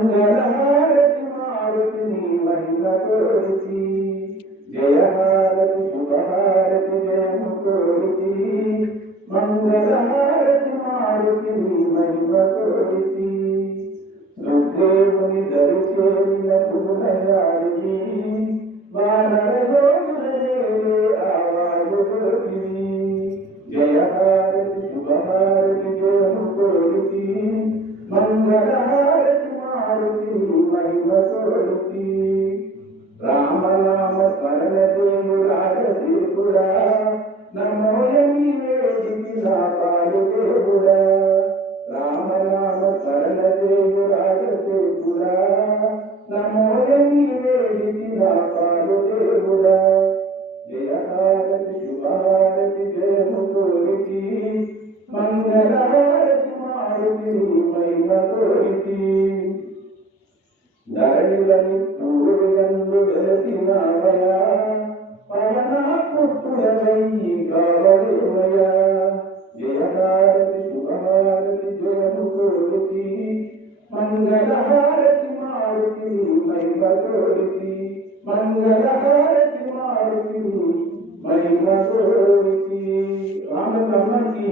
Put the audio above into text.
మంగళహారతి మారుతిని మహిమ కోరితి జయహారతి శుభహారతి జయము కోరితి మంగళహారతి మారుతిని మహిమ కోరితి రుద్రేవుని దరిచేరిన పూర్ణయాడిని వానరయోగులనే ఆవాయుని జయహారతి శుభహారతి జయము కోరితి మంగళహారతి మారుతిని మహిమ కోరితి రామనామ స్మరణ దేవుడా నమోయని వేడికి నా పాలు దేవుడా రామనామ స్మరణ దేవుడా నమోయని వేడికి నా పాలు దేవుడా జయహారతి శుభహారతి జయము కోరితి మంగళహారతి మారుతిని మహిమ కోరితి ధరణిలని పూర్యందు వెలసినామయా పవనా పుట్టుడవయ్యి కావలేమయా జయహారతి శుభహారతి జయము కోరితి మంగళహారతి మారుతిని మహిమ కోరితి మంగళహారతి మారుతిని మహిమ కోరితి రామకమ్మకి